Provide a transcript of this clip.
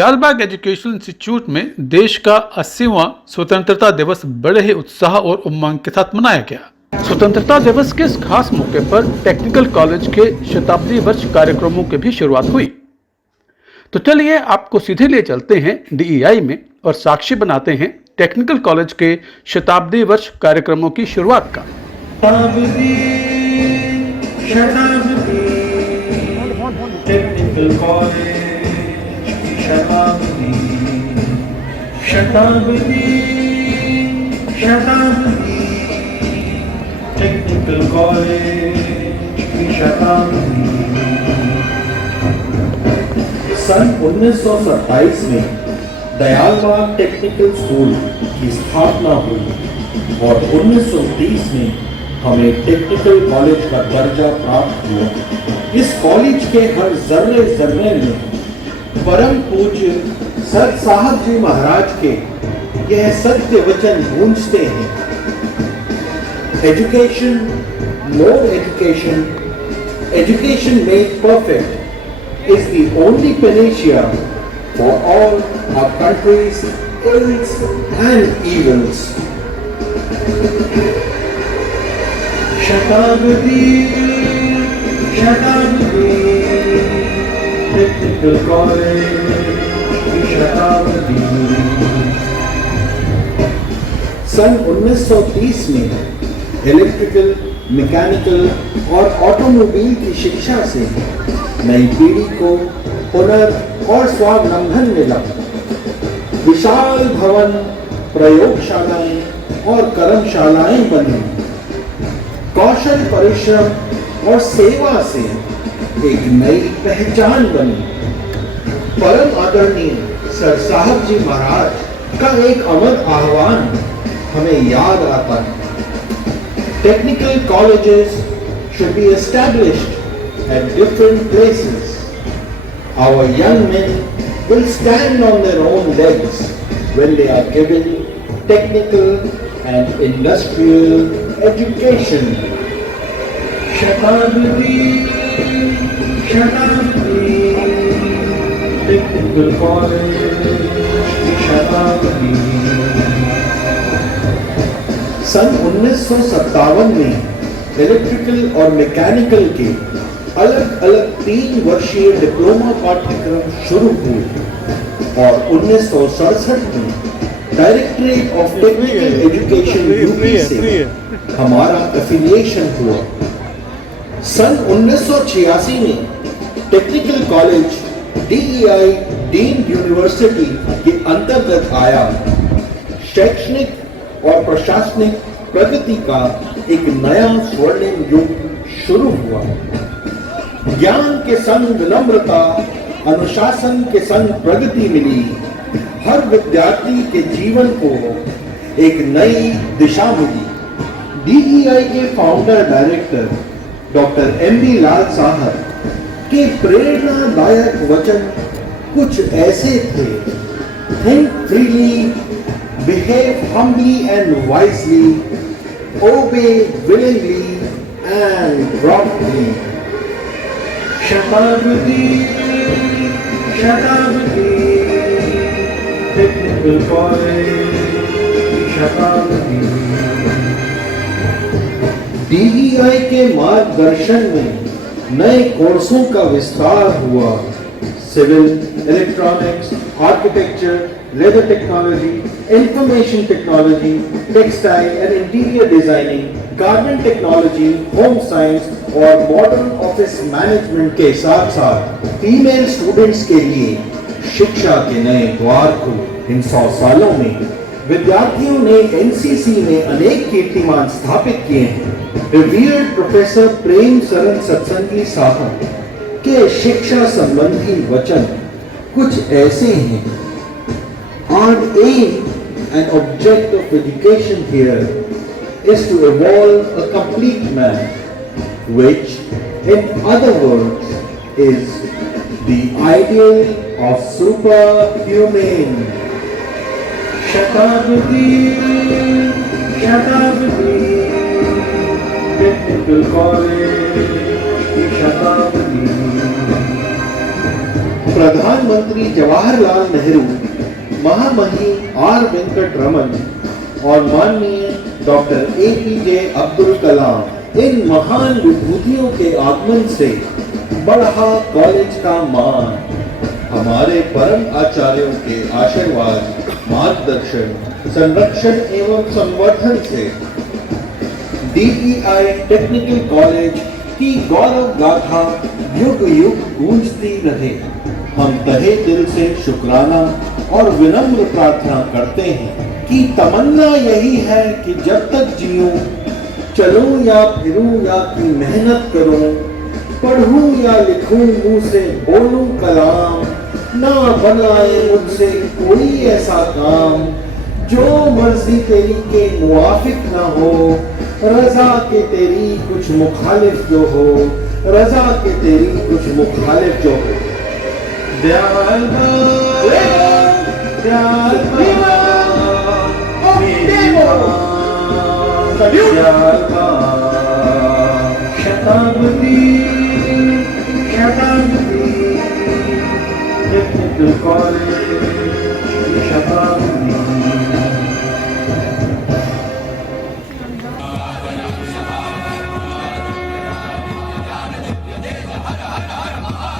Lalbagh educational institute में देश का 80वां स्वतंत्रता दिवस बड़े ही उत्साह और उमंग के साथ मनाया गया। स्वतंत्रता दिवस के इस खास मौके पर टेक्निकल कॉलेज के शताब्दी वर्ष कार्यक्रमों की भी शुरुआत हुई। तो चलिए आपको सीधे ले चलते हैं डीईआई में और साक्षी बनाते हैं टेक्निकल कॉलेज के शताब्दी वर्ष कार्यक्रमों की शुरुआत का। टेक्निकल कॉलेज शताब्दी शताब्दी शताब्दी टेक्निकल कॉलेज की शताब्दी। सन 1927 में दयालबाग टेक्निकल स्कूल की स्थापना हुई और 1930 में हमें टेक्निकल कॉलेज का दर्जा प्राप्त हुआ। इस कॉलेज के हर जर्रे जर्रे में परम पूज्य सर साहब जी महाराज के यह सत्य वचन गूंजते हैं। Education, more education, education made perfect is the only panacea for all our country's ills and evils. शताब्दी शताब्दी टेक्निकल कॉलेज की शताब्दी। सन 1930 में इलेक्ट्रिकल, मैकेनिकल और ऑटोमोबाइल की शिक्षा से नई पीढ़ी को हुनर और स्वावलंबन मिला। विशाल भवन, प्रयोगशालाएं और कर्मशालाएं बनी। कौशल, परिश्रम और सेवा से एक नई पहचान बनी। परम आदरणीय सर साहब जी महाराज का एक अमर आह्वान हमें याद आता है। Technical colleges should be established at different places. Our young men will stand on their own legs when they are given technical and industrial education. शताब्दी शताब्दी टेक्निकल कॉलेज की शताब्दी। सन 1957 में इलेक्ट्रिकल और मैकेनिकल के अलग अलग 3 वर्षीय डिप्लोमा पाठ्यक्रम शुरू हुए और 1967 में directorate of technical education UP से हमारा एफिलिएशन हुआ। सन 1986 में technical college DEI deemed university के अंतर्गत आया। शैक्षणिक और प्रशासनिक प्रगति का एक नया स्वर्णिम युग शुरू हुआ। ज्ञान के संग विनम्रता, अनुशासन के संग प्रगति मिली। हर विद्यार्थी के जीवन को एक नई दिशा मिली। डीईआई के founder director doctor MB Lal साहब के प्रेरणादायक वचन कुछ ऐसे थे। Think freely, behave humbly and wisely, obey willingly and promptly. शताब्दी शताब्दी टेक्निकल कॉलेज शताब्दी। डीईआई के मार्गदर्शन में नए कोर्सों का विस्तार हुआ। Civil, electronics, architecture, leather technology, information technology, textile and interior designing, garment technology, home science और मॉडर्न ऑफिस मैनेजमेंट के साथ साथ फीमेल स्टूडेंट्स के लिए शिक्षा के नए द्वार खुले। इन 100 सालों में विद्यार्थियों ने एनसीसी में अनेक कीर्तिमान स्थापित किए हैं। रिवीर्ड प्रोफेसर प्रेम सरन सत्संगी साहब के शिक्षा संबंधी वचन कुछ ऐसे हैं। Our aim and object of education here is to evolve a complete man, which, in other words, is the ideal of superhuman. शताब्दी शताब्दी टेक्निकल कॉलेज की शताब्दी। प्रधानमंत्री जवाहरलाल नेहरू, महामहिम आर वेंकट रमन और माननीय डॉक्टर APJ अब्दुल कलाम, इन महान विभूतियों के आगमन से बढ़ा कॉलेज का मान। हमारे परम आचार्यों के आशीर्वाद, मार्गदर्शन, संरक्षण एवं संवर्धन से DEI टेक्निकल कॉलेज की गौरव गाथा युग युग गूंजती रहे। हम तहे दिल से शुक्राना और विनम्र प्रार्थना करते हैं कि तमन्ना यही है कि जब तक जीऊं, चलूं या फिरूं या कि मेहनत करूं, पढ़ूं या लिखूं, मुंह से बोलूं कलाम, ना बनाए मुझसे कोई ऐसा काम जो मर्जी तेरी के मुआफिक ना हो, रजा के तेरी कुछ मुखालिफ जो हो, रजा के तेरी कुछ मुखालिफ जो हो। दयाल दयाल